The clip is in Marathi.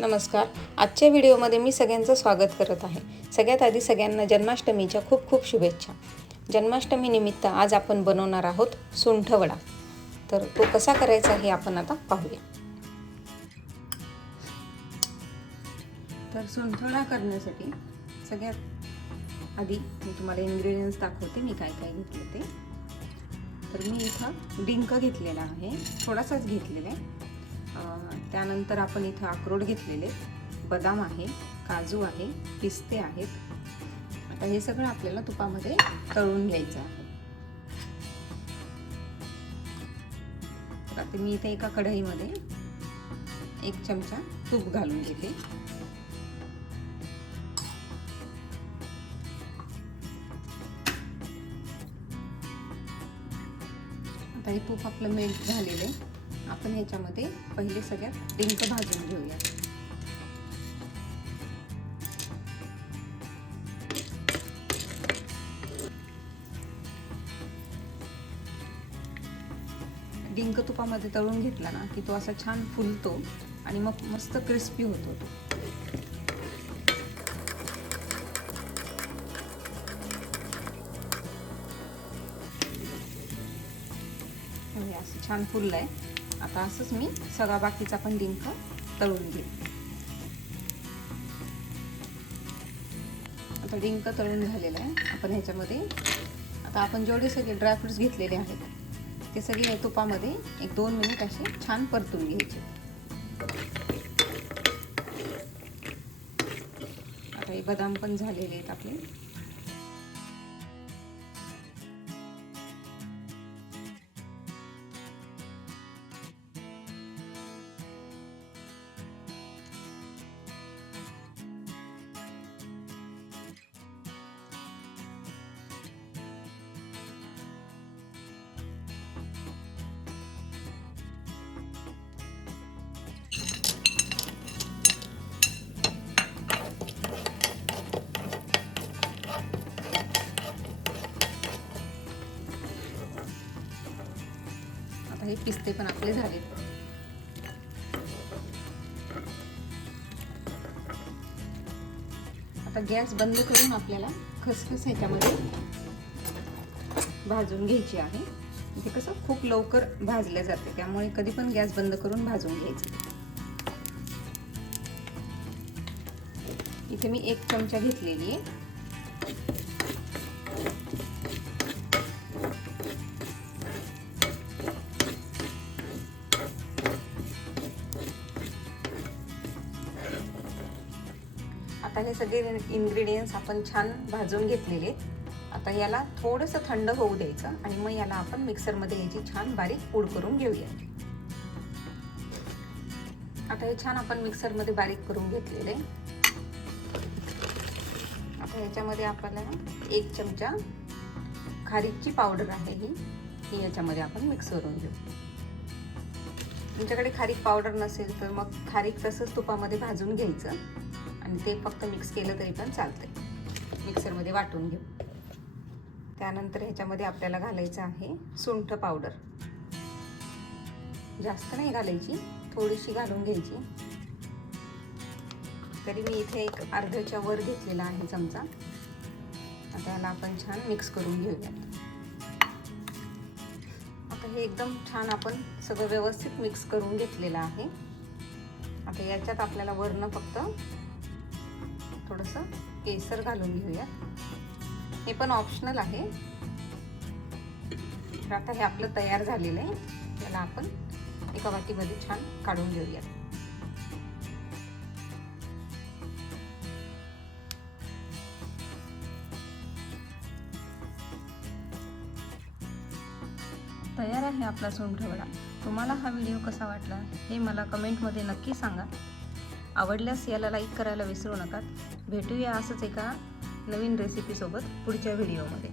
नमस्कार. आजच्या व्हिडिओमध्ये मी सगळ्यांचं स्वागत करत आहे. सगळ्यात आधी सगळ्यांना जन्माष्टमीच्या खूप खूप शुभेच्छा. जन्माष्टमी निमित्त आज आपण बनवणार आहोत सुंठवडा. तर तो कसा करायचा हे आपण आता पाहूया. तर सुंठवडा करण्यासाठी सगळ्यात आधी मी तुम्हाला इन्ग्रेडियंट्स दाखवते मी काय काय घेतले ते. तर मी इथं डिंक घेतलेला आहे, थोडासाच घेतलेला आहे. त्यानंतर आपण इथं अक्रोड घेतलेले, बदाम आहे, काजू आहे, पिस्ते आहेत. आता हे सगळं आपल्याला तुपामध्ये तळून घ्यायचं आहे. तर आता मी इथे एका कढईमध्ये 1 चमचा तूप घालून घेते. आता हे तूप आपलं मेल्ट झालेलं आहे. आपण ह्याच्यामध्ये पहिले सगळ्यात डिंक भाजून घेऊया. डिंक तुपामध्ये तळून घेतला ना की तो असा छान फुलतो आणि मग मस्त क्रिस्पी होतो तो. असं छान फुललंय. आता असंच मी सगळा बाकीचा पण डिंक तळून घेईन. आता डिंक तळून झालेला आहे. आपण ह्याच्यामध्ये आता आपण जेवढे सगळे ड्रायफ्रुट्स घेतलेले आहेत ते सगळे तुपामध्ये 1-2 मिनिट असे छान परतून घ्यायचे. आता हे बदाम पण झालेले आहेत आपले. हे पिस्ते पण आपले झाले. आता गॅस बंद करून आपल्याला खसखस ह्याच्यामध्ये भाजून घ्यायची आहे. इथे कसं खूप लवकर भाजले जाते, त्यामुळे कधी पण गॅस बंद करून भाजून घ्यायचं. इथे मी 1 चमचा घेतलेली आहे. आता हे सगळे इन्ग्रेडियंट्स आपण छान भाजून घेतलेले. आता याला थोडंसं थंड होऊ द्यायचं आणि मग याला आपण मिक्सरमध्ये याची छान बारीक पूड करून घेऊया. आता हे छान आपण मिक्सरमध्ये बारीक करून घेतलेले. आता याच्यामध्ये आपल्याला 1 चमचा खारीकची पावडर आहे ही याच्यामध्ये आपण मिक्स करून घेऊ. तुमच्याकडे खारीक पावडर नसेल तर मग खारीक तसंच तुपामध्ये भाजून घ्यायचं आणि ते फक्त मिक्स केलं तरी पण चालतंय. मिक्सरमध्ये वाटून घेऊ. त्यानंतर ह्याच्यामध्ये आपल्याला घालायचं आहे सुंठ पावडर. जास्त नाही घालायची, थोडीशी घालून घ्यायची. तरी मी इथे एक अर्ध्याच्या वर घेतलेला आहे चमचा. आता याला आपण छान मिक्स करून घेऊयात. आता हे एकदम छान आपण सगळं व्यवस्थित मिक्स करून घेतलेलं आहे. आता याच्यात आपल्याला वरनं फक्त थोडंसं केसर घालून घेऊया. हे पण ऑप्शनल आहे. तर आता हे आपलं तयार झालेलं आहे. याला आपण एका वाटीमध्ये छान काढून घेऊया. तयार आहे आपला सुंठवडा. तुम्हाला हा व्हिडिओ कसा वाटला हे मला कमेंटमध्ये नक्की सांगा. आवडल्यास याला लाईक करायला विसरू नका. भेटूया असंच एका नवीन रेसिपीसोबत पुढच्या व्हिडिओमध्ये.